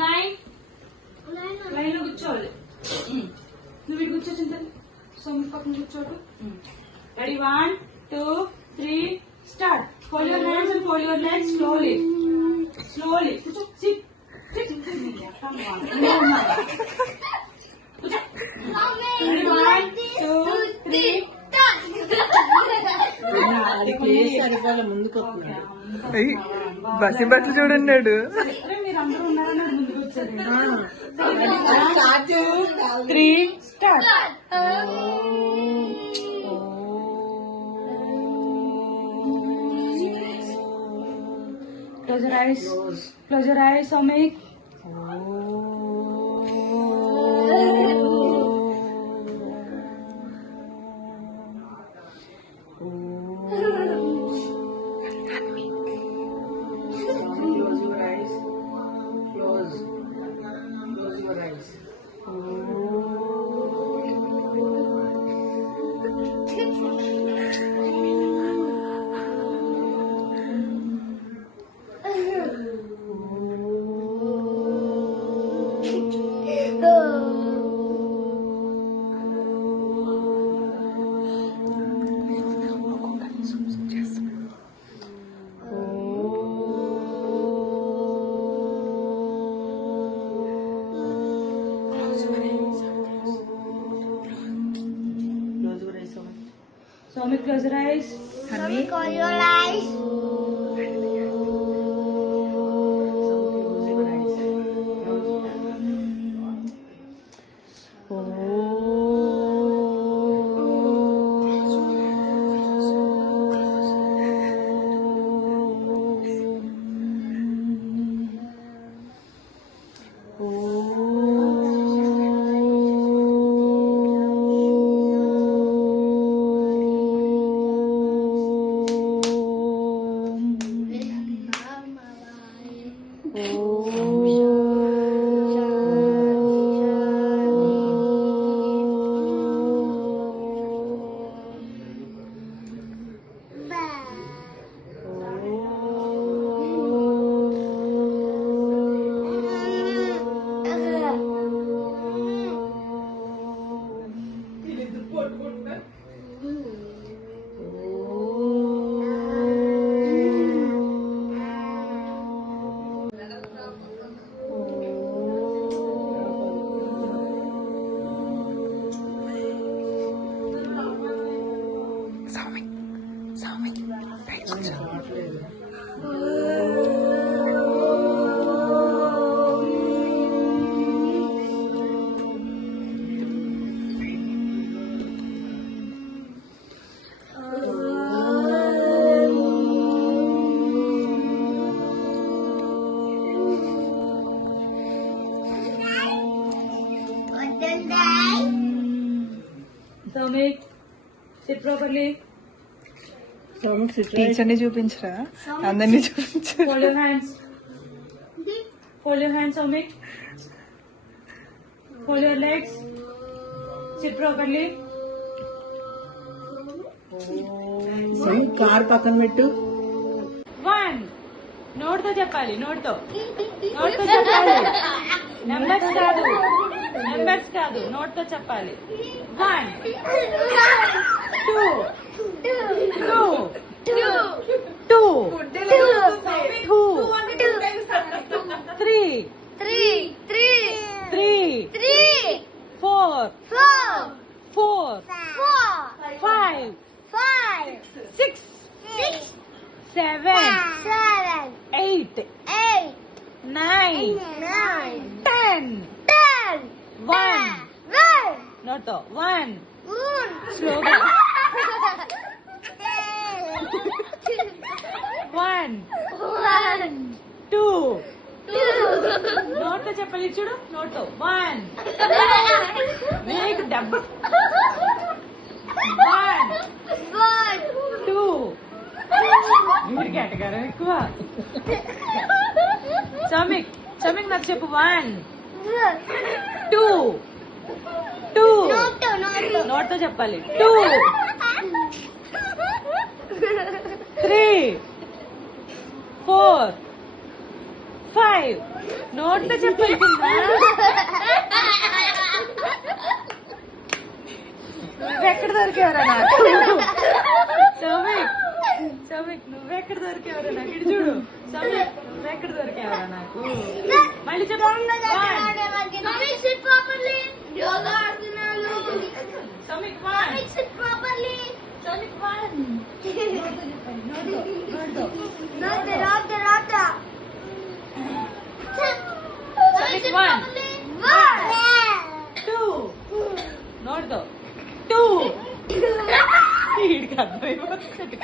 Line line లో కూర్చోవాలి. నువ్వు ఇటు కూర్చో చింత. సౌమిక్ పక్కన కూర్చోడు. Ready 1 2 3 start. Fold your hands and fold your legs slowly slowly. కూర్చో. Sit sit. Come on. కూర్చో. రెడీ 1 2 3 ముందుకు బసి బట్టలు చూడన్నాడు. మీరందరూ ఉన్నారన్నాడు ముందుకు వచ్చారు. 3 start. Close your eyes. Close your eyes, Soumik. Close your eyes. Close your eyes. Soumik, close your eyes. Soumik, close your eyes. Soumik, sit properly. టీచర్ని చూపించరా, అందరినీ చూపించరా. Fold your hands. Fold your hands, Soumik. Fold your legs. Sit properly. Car పక్కన పెట్టు. 1 నోట్తో చెప్పాలి. నోట్తో చెప్పాలి. Numbers కాదు, నోట్తో చెప్పాలి. 1 2 3 4 5 6 7 8 9 10 1 నోట్తో 1 స్లోగా 1 2 నోట్తో చెప్పాలి. చూడు, నోట్తో 1 మీకు డబ్బు 1 2 మీరు కేటగారం ఎక్కువ. సౌమిక్ నాకు చెప్పు. 1 2 నోట్తో చెప్పాలి. 2 3 4 5 నోట్తో చెప్పాల్సిందా నువ్వెక్కడ దొరికేవరా నాకు సౌమిక్ నువ్వెక్కడ దొరికేవరా నాకు ఇటు చూడు సౌమిక్ నువ్వెక్కడ దొరికేవరా నాకు మళ్ళీ చెప్పు Mommy, sit properly. Yoga asanalu. Soumik Mommy, sit properly. Soumik Rata. Sonic Sit one. properly. 2 నోట్తో 2 వీడికి అర్థమైపోతుంది